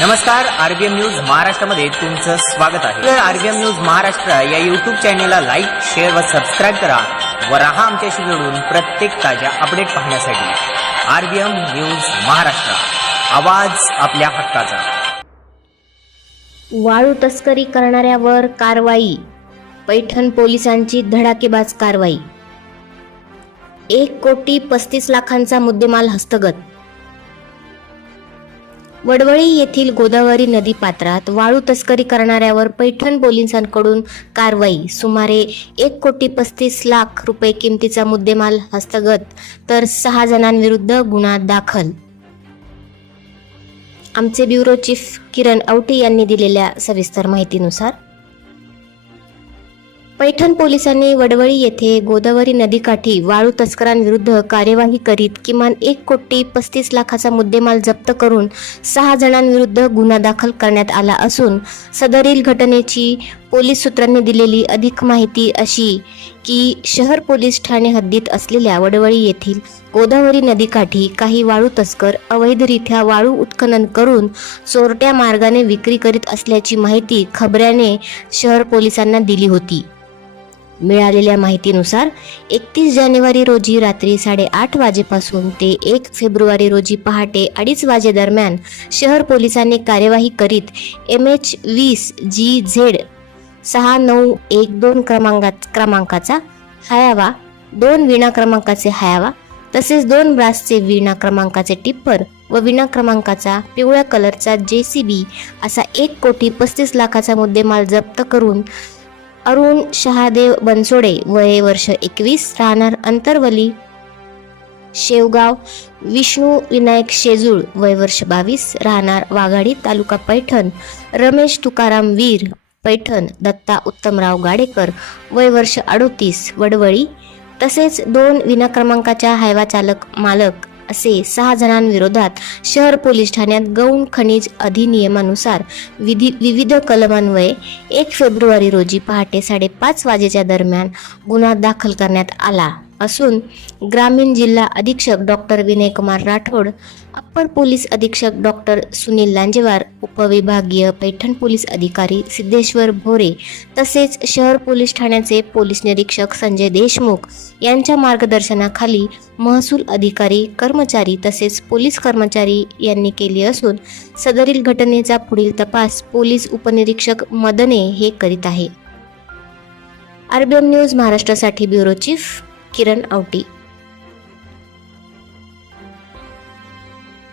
नमस्कार RBM news महाराष्ट्रामध्ये तुमचं स्वागत आहे. आरबीएम न्यूज महाराष्ट्र या युट्यूब चॅनेलला लाईक शेअर व सबस्क्राईब करा व राहा आमच्याशी जोडून प्रत्येक ताज्या अपडेट पाहण्यासाठी. RBM news Maharashtra. आवाज आपल्या हक्काचा. वाळू तस्करी करणाऱ्यावर कारवाई. पैठण पोलिसांची धडाकेबाज कारवाई. एक कोटी पस्तीस लाखांचा मुद्देमाल हस्तगत. वडवळी येथील गोदावरी नदी पात्रात वाळू तस्करी करणाऱ्यावर पैठण पोलिसांकडून कारवाई. सुमारे एक कोटी पस्तीस लाख रुपये किमतीचा मुद्देमाल हस्तगत तर सहा जणांविरुद्ध गुन्हा दाखल. आमचे ब्युरो चीफ किरण औटी यांनी दिलेल्या सविस्तर माहितीनुसार पैठण पोलिसांनी वडवळी येथे गोदावरी नदीकाठी वाळू तस्करांविरुद्ध कार्यवाही करीत किमान एक कोटी पस्तीस लाखाचा मुद्देमाल जप्त करून सहा जणांविरुद्ध गुन्हा दाखल करण्यात आला असून सदरील घटनेची पोलीस सूत्रांनी दिलेली अधिक माहिती अशी की शहर पोलीस ठाणे हद्दीत असलेल्या वडवळी येथील गोदावरी नदीकाठी काही वाळू तस्कर अवैधरित्या वाळू उत्खनन करून चोरट्या मार्गाने विक्री करीत असल्याची माहिती खबऱ्याने शहर पोलिसांना दिली होती. मिळालेल्या माहितीनुसार एकतीस जानेवारी रोजी रात्री साडेआठ वाजेपासून ते एक फेब्रुवारी रोजी पहाटे अडीच वाजेदरम्यान शहर पोलिसांनी कार्यवाही करीत एम एच वीस जी झेड सहा नऊ एक दोन क्रमांका क्रमांकाचा हायावा दोन विणा क्रमांकाचे हायावा तसेच दोन ब्रासचे विणा क्रमांकाचे टिप्पर व विणा क्रमांकाचा पिवळ्या कलरचा जे सी बी असा एक कोटी पस्तीस लाखाचा मुद्देमाल जप्त करून अरुण शहादेव बनसोडे वय वर्ष एकवीस राहणार अंतरवली. शेवगाव विष्णू विनायक शेजूळ वय वर्ष बावीस राहणार वाघाडी तालुका पैठण. रमेश तुकाराम वीर पैठण दत्ता उत्तमराव गाडेकर वय वर्ष अडोतीस वडवळी. तसेच दोन विना क्रमांकाच्या हायवा चालक मालक असे सहा जणांविरोधात शहर पोलीस ठाण्यात गौण खनिज अधिनियमानुसार विधी विविध कलमान्वये एक फेब्रुवारी रोजी पहाटे साडेपाच वाजेच्या दरम्यान गुन्हा दाखल करण्यात आला. असून ग्रामीण जिल्हा अधीक्षक doctor Vinaykumar Rathod upper police अधीक्षक डॉक्टर सुनील लांजेवार उपविभागीय पैठण पोलीस अधिकारी सिद्धेश्वर भोरे तसेच शहर पोलीस ठाण्याचे पोलीस निरीक्षक संजय देशमुख यांच्या मार्गदर्शनाखाली महसूल अधिकारी कर्मचारी तसेच पोलीस कर्मचारी यांनी केली असून सदरील घटनेचा पुढील तपास पोलीस उपनिरीक्षक मदने हे करीत आहे. आरबीएम न्यूज महाराष्ट्रासाठी ब्युरो चीफ किरण आवटी